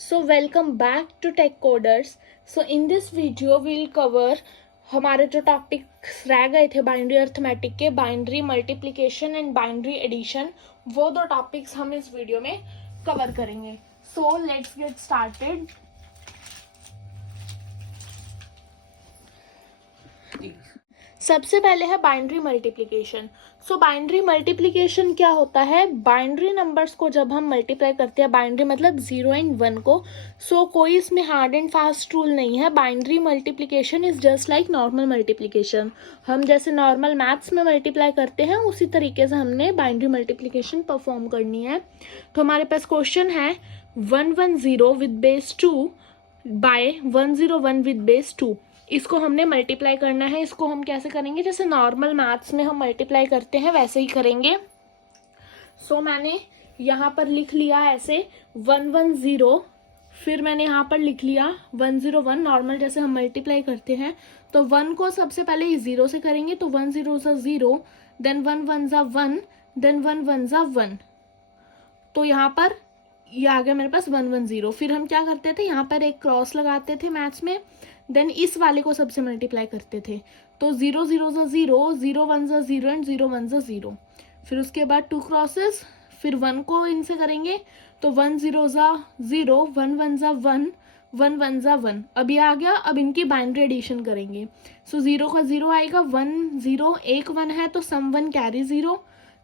So welcome back to Tech Coders. So in this video we'll cover हमारे जो topics रह गए थे बाइनरी अर्थमेटिक के, binary multiplication and binary addition, वो दो टॉपिक्स हम इस वीडियो में कवर करेंगे. So let's get started. सबसे पहले है binary multiplication. So binary multiplication क्या होता है? बाइनरी नंबर्स को जब हम मल्टीप्लाई करते हैं, बाइनरी मतलब 0 एंड 1 को, सो कोई इसमें हार्ड एंड फास्ट रूल नहीं है. Binary multiplication is just like normal multiplication. हम जैसे नॉर्मल मैथ्स में मल्टीप्लाई करते हैं उसी तरीके से हमने बाइनरी मल्टीप्लिकेशन परफॉर्म करनी है. तो हमारे पास क्वेश्चन है 110 with base 2 by 101 with base 2. इसको हमने मल्टीप्लाई करना है. इसको हम कैसे करेंगे? जैसे नॉर्मल मैथ्स में हम मल्टीप्लाई करते हैं वैसे ही करेंगे. सो मैंने यहाँ पर लिख लिया ऐसे 110, फिर मैंने यहाँ पर लिख लिया 101. नॉर्मल जैसे हम मल्टीप्लाई करते हैं तो 1 को सबसे पहले 0 से करेंगे, तो 1 0 0, देन 1 1 1, देन 1 1 1. तो यहाँ पर ये आ गया मेरे पास 110. फिर हम क्या करते थे, यहाँ पर एक क्रॉस लगाते थे मैथ्स में, देन इस वाले को सबसे मल्टीप्लाई करते थे. तो 0 0 0, 0 1 0 एंड 0 1 0. फिर उसके बाद 2 क्रॉसेस, फिर 1 को इनसे करेंगे तो 1 0 0, 1 1 1, 1 1 1. अब ये आ गया. अब इनकी बाइनरी एडिशन करेंगे. सो 0 का 0 आएगा, 1 0, एक 1 है तो सम 1 कैरी 0,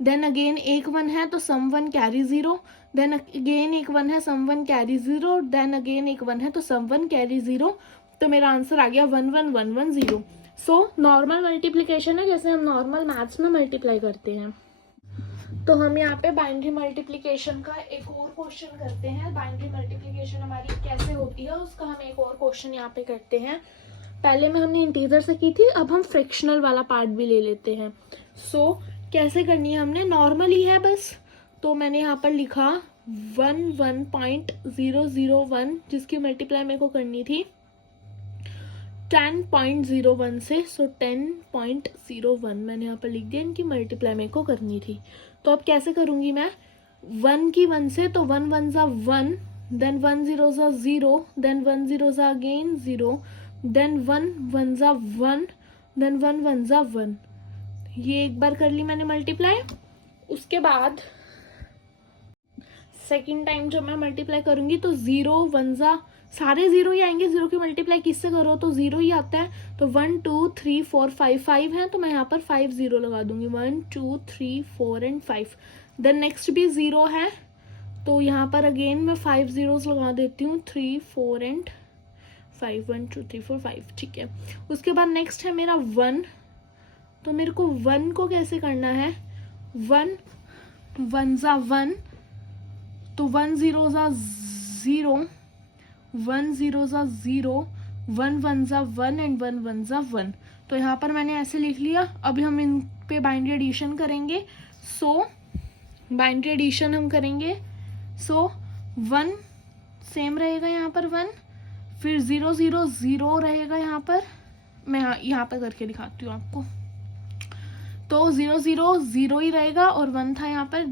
देन अगेन एक 1 है तो सम 1 कैरी 0, देन अगेन एक 1 है सम 1 कैरी 0, देन अगेन एक 1 है तो सम 1 कैरी 0. तो मेरा आंसर आ गया 1 1 1 1 0. सो नॉर्मल मल्टीप्लिकेशन है जैसे हम नॉर्मल मैथ्स में मल्टीप्लाई करते हैं. तो हम यहाँ पे बाइनरी मल्टीप्लिकेशन का एक और क्वेश्चन करते हैं. बाइनरी मल्टीप्लिकेशन हमारी कैसे होती है उसका हम एक और क्वेश्चन यहाँ पे करते हैं. पहले में हमने इंटीजर से की थी, अब हम फ्रैक्शनल वाला पार्ट भी ले लेते हैं. सो कैसे करनी है? हमने नॉर्मल ही है बस. तो मैंने यहाँ पर लिखा 11.001 जिसकी मल्टीप्लाई मेरे को करनी थी 10.01 से. सो 10.01 मैंने यहाँ पर लिख दिया. इनकी मल्टीप्लाई मेरे को करनी थी. तो अब कैसे करूँगी मैं? 1 की 1 से, तो 1 1 ज़ा 1, देन 1 0 ज़ा 0, देन 1 0 ज़ा अगेन 0, देन 1 1 ज़ा 1, देन 1 1 ज़ा 1. ये एक बार कर ली मैंने मल्टीप्लाई. उसके बाद सेकेंड टाइम जब मैं मल्टीप्लाई करूँगी तो 0 1 ज़ा, सारे 0 ही आएंगे. 0 की मल्टीप्लाई किससे करो तो 0 ही आता है. तो 1 2 3 4 5 5 है तो मैं यहाँ पर 5 0 लगा दूंगी. 1 2 3 4 एंड 5. देन नेक्स्ट भी 0 है तो यहाँ पर अगेन मैं 5 zeros लगा देती हूँ. 3 4 एंड 5. 1 2 3 4 5. ठीक है. उसके बाद नेक्स्ट है मेरा 1. तो मेरे को 1 को कैसे करना है? 1 1 ज़ा 1, तो 1 0 ज़ा 0, 1 0 ज़ा 0, 1 1 ज़ा 1 एंड 1 1 ज़ा 1. तो यहाँ पर मैंने ऐसे लिख लिया. अभी हम इन पे बाइनरी एडिशन करेंगे. सो बाइनरी एडिशन हम करेंगे. सो 1 सेम रहेगा यहाँ पर 1, फिर 0 0 0 रहेगा यहाँ पर. मैं यहाँ पर करके दिखाती हूँ आपको. तो 0 0 0 ही रहेगा और 1 था यहाँ पर.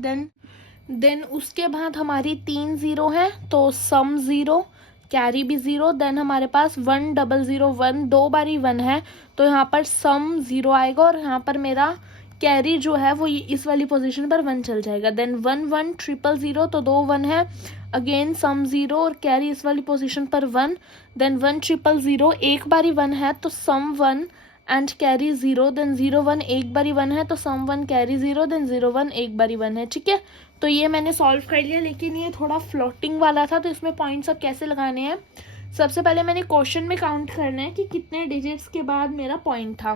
देन उसके बाद हमारी 3 0 है तो सम 0, कैरी भी 0. देन हमारे पास 1 0 0 1, दो बारी 1 है तो यहाँ पर सम 0 आएगा और यहाँ पर मेरा कैरी जो है वो इस वाली पोजीशन पर 1 चल जाएगा. देन 1 1 0 0, तो दो 1 है, अगेन सम 0 और कैरी इस वाली पोजीशन पर 1. देन 1 0 0, एक बारी 1 है तो सम 1 एंड कैरी 0. देन 0 1, एक बारी 1 है तो सम 1 कैरी 0, देन 0 1, एक बारी 1 है. ठीक है. तो ये मैंने सॉल्व कर लिया, लेकिन ये थोड़ा फ्लोटिंग वाला था तो इसमें पॉइंट्स अब कैसे लगाने हैं. सबसे पहले मैंने क्वेश्चन में काउंट करना है कि कितने डिजिट्स के बाद मेरा पॉइंट था.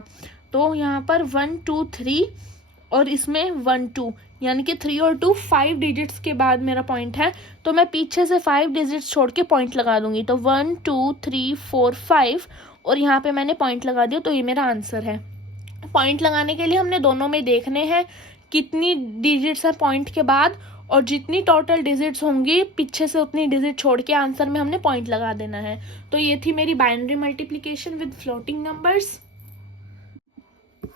तो यहाँ पर 1 2 3 और इसमें 1 2, यानी कि 3 और 2 5 डिजिट्स के बाद मेरा पॉइंट है. तो मैं पीछे से 5 डिजिट्स छोड़ के पॉइंट लगा दूंगी. तो 1 2 3 4 5 और यहाँ पे मैंने पॉइंट लगा दिया. तो ये मेरा आंसर है. पॉइंट लगाने के लिए हमने दोनों में देखने हैं कितनी डिजिट्स है पॉइंट के बाद, और जितनी टोटल डिजिट्स होंगी पीछे से उतनी डिजिट छोड़ के आंसर में हमने पॉइंट लगा देना है. तो ये थी मेरी binary multiplication with floating numbers.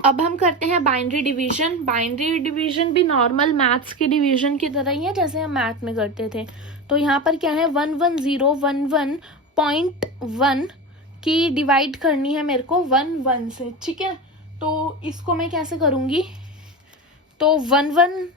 अब हम करते हैं बाइनरी डिवीजन. बाइनरी डिवीजन भी नॉर्मल मैथ्स की डिवीजन की तरह ही है जैसे हम मैथ में करते थे. तो यहाँ पर क्या है 11011.1 की डिवाइड करनी है मेरे को 11 से, ठीक है। तो इसको मैं कैसे करूँगी, तो 11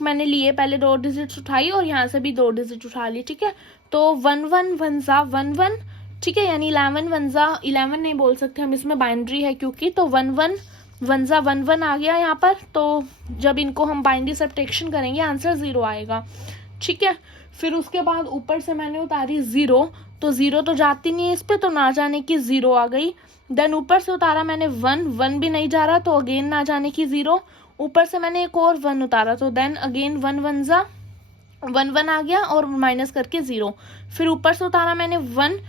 मैंने लिए, पहले 2 डिजिट्स उठाई और यहाँ से भी 2 डिजिट उठा ली, ठीक है। तो 11 1 11, ठीक है, यानी 11 1 11 नहीं बोल सकते हम, इसमें बाइनरी है क्योंकि, तो 11 1 11 आ गया यहाँ पर। तो जब इनको हम बाइनरी सब्ट्रैक्शन करेंगे आंसर 0 आएगा, ठीक है। फिर उसके बाद ऊपर से मैंने उतारी 0, तो 0 तो जाती नहीं है इस पर, तो ना जाने की 0 आ गई। देन ऊपर से उतारा मैंने 1 भी नहीं जा रहा, तो अगेन ना जाने की 0। ऊपर से मैंने एक और 1 उतारा, तो देन अगेन 1 1 आ गया और माइनस करके 0। फिर ऊपर से उतारा मैंने 1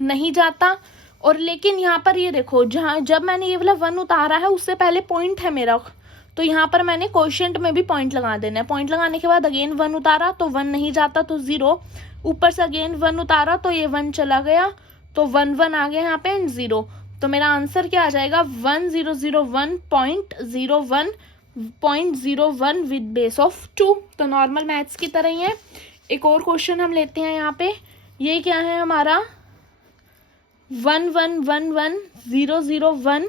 नहीं जाता, और लेकिन यहाँ पर ये देखो, जहाँ जब मैंने ये वाला 1 उतारा है उससे पहले पॉइंट है मेरा, तो यहाँ पर मैंने क्वोशिएंट में भी पॉइंट लगा देना है। पॉइंट लगाने के बाद अगेन 1 उतारा, तो 1 नहीं जाता तो 0। ऊपर से अगेन 1 उतारा, तो ये 1 चला गया, तो 1 आ गया यहाँ पे एंड 0। तो मेरा आंसर क्या आ जाएगा 1001.01 विद बेस ऑफ 2। तो नॉर्मल मैथ्स की तरह ही है। एक और क्वेश्चन हम लेते हैं यहाँ पे, ये क्या है हमारा 1111.001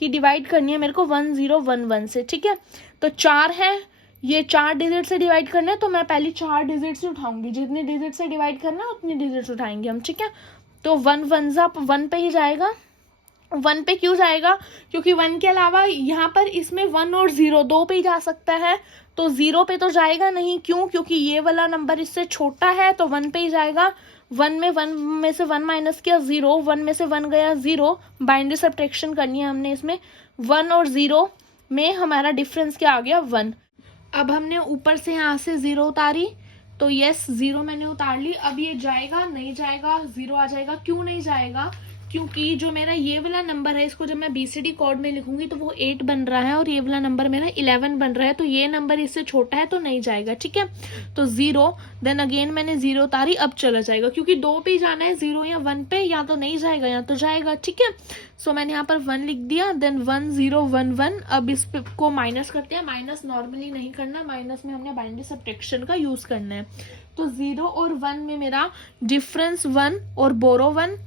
की डिवाइड करनी है मेरे को 1011 से, ठीक है। तो 4 है, ये 4 डिजिट से डिवाइड करना है, तो मैं पहले 4 डिजिट से उठाऊंगी, जितने डिजिट से डिवाइड करना है उतनी डिजिट उठाएंगे हम, ठीक है। तो 1 1 पे ही जाएगा। 1 पे क्यों जाएगा, क्योंकि 1 के अलावा यहाँ पर इसमें 1 और 0 2 पे ही जा सकता है, तो 0 पे तो जाएगा नहीं। क्यों, क्योंकि ये वाला नंबर इससे छोटा है, तो 1 पे ही जाएगा। 1 में से 1 माइनस किया 0, 1 में से 1 गया 0। बाइनरी सब्ट्रैक्शन करनी है हमने इसमें, 1 और 0 में हमारा डिफरेंस क्या आ गया 1। अब हमने ऊपर से यहाँ से 0 उतारी, तो यस 0 मैंने उतार ली। अब ये जाएगा नहीं जाएगा, 0 आ जाएगा। क्यों नहीं जाएगा, क्योंकि जो मेरा ये वाला नंबर है, इसको जब मैं BCD कोड में लिखूंगी तो वो 8 बन रहा है, और ये वाला नंबर मेरा 11 बन रहा है, तो ये नंबर इससे छोटा है तो नहीं जाएगा, ठीक है। तो 0, देन अगेन मैंने 0 उतारी, अब चला जाएगा, क्योंकि 2 पे जाना है, 0 या 1 पे, या तो नहीं जाएगा या तो जाएगा, ठीक है। सो मैंने यहाँ पर 1 लिख दिया, देन 1011। अब इस को माइनस करते हैं, माइनस नॉर्मली नहीं करना, माइनस में हमने बाइनरी सब्ट्रैक्शन का यूज करना है। तो 0 और 1 में मेरा डिफरेंस 1 और बोरो 1,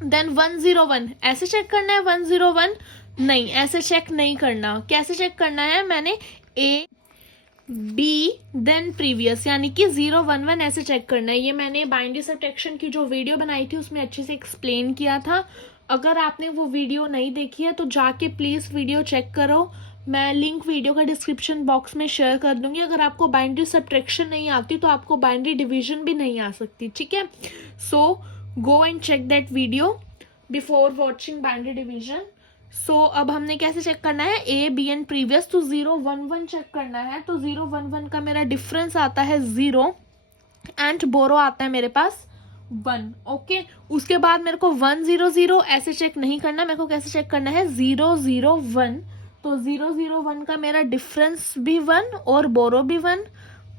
देन 101 ऐसे चेक करना है, 101 नहीं, ऐसे चेक नहीं करना। कैसे चेक करना है, मैंने A B देन प्रीवियस, यानी कि 011 ऐसे चेक करना है। ये मैंने बाइनरी सब्ट्रैक्शन की जो वीडियो बनाई थी उसमें अच्छे से एक्सप्लेन किया था। अगर आपने वो वीडियो नहीं देखी है तो जाके प्लीज वीडियो चेक करो, मैं लिंक वीडियो का डिस्क्रिप्शन बॉक्स में शेयर कर दूंगी। अगर आपको बाइनरी सब्ट्रैक्शन नहीं आती तो आपको बाइनरी डिवीजन भी नहीं आ सकती, ठीक है। सो go and check that video before watching binary division. So अब हमने कैसे चेक करना है, A B and previous, तो 011 चेक करना है। तो 011 का मेरा डिफरेंस आता है 0 एंड बोरो आता है मेरे पास 1, ओके। उसके बाद मेरे को 100 ऐसे चेक नहीं करना, मेरे को कैसे चेक करना है 001। तो 001 का मेरा डिफरेंस भी 1 और बोरो भी 1।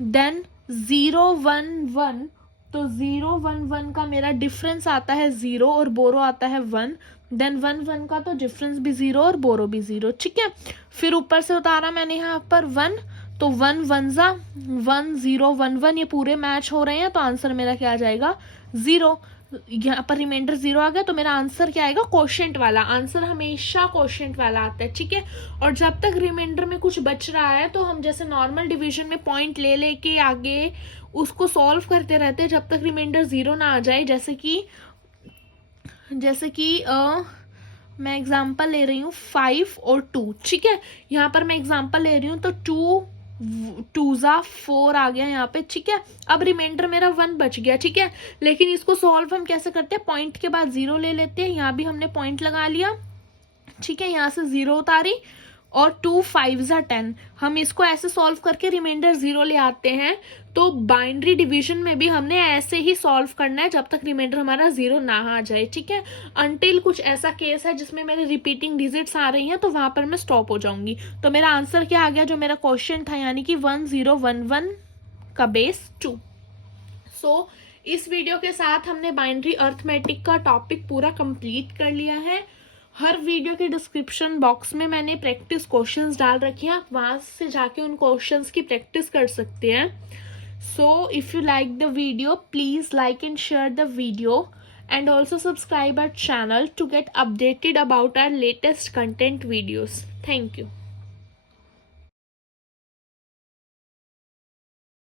देन 011, तो 011 का मेरा डिफरेंस आता है 0 और बोरो आता है 1। देन 11 का तो डिफरेंस भी 0 और बोरो भी 0, ठीक है। फिर ऊपर से उतारा मैंने यहाँ पर 1, तो 1 1 0 1 1, ये पूरे मैच हो रहे हैं, तो आंसर मेरा क्या आ जाएगा 0। यहाँ पर रिमाइंडर 0 आ गया, तो मेरा आंसर क्या आएगा, क्वोशिएंट वाला। आंसर हमेशा क्वोशिएंट वाला आता है, ठीक है। और जब तक रिमाइंडर में कुछ बच रहा है तो हम जैसे नॉर्मल डिवीजन में पॉइंट ले लेके आगे उसको सॉल्व करते रहते हैं, जब तक रिमाइंडर 0 ना आ जाए। जैसे कि मैं एग्जांपल ले रही हूँ 5 और 2, ठीक है। यहाँ पर मैं एग्जांपल ले रही हूँ, तो 2 4 आ गया यहाँ पे, ठीक है। अब रिमाइंडर मेरा 1 बच गया, ठीक है। लेकिन इसको सॉल्व हम कैसे करते हैं, पॉइंट के बाद 0 ले लेते हैं। यहाँ भी हमने पॉइंट लगा लिया, ठीक है। यहाँ से 0 उतारी और 2 5 10, हम इसको ऐसे सॉल्व करके रिमाइंडर 0 ले आते हैं। तो बाइनरी डिवीजन में भी हमने ऐसे ही सॉल्व करना है जब तक रिमाइंडर हमारा 0 ना आ जाए, ठीक है। अनटिल कुछ ऐसा केस है जिसमें मेरे रिपीटिंग डिजिट्स आ रही हैं, तो वहां पर मैं स्टॉप हो जाऊंगी। तो मेरा आंसर क्या आ गया, जो मेरा क्वेश्चन था, यानी कि 1011 का बेस 2। सो इस वीडियो के साथ हमने बाइनरी अर्थमेटिक का टॉपिक पूरा कंप्लीट कर लिया है। हर वीडियो के डिस्क्रिप्शन बॉक्स में मैंने प्रैक्टिस क्वेश्चंस डाल रखे हैं, आप वहां से जाके उन क्वेश्चंस की प्रैक्टिस कर सकते हैं। So if you like the video, please like and share the video, and also subscribe our channel to get updated about our latest content videos. Thank you.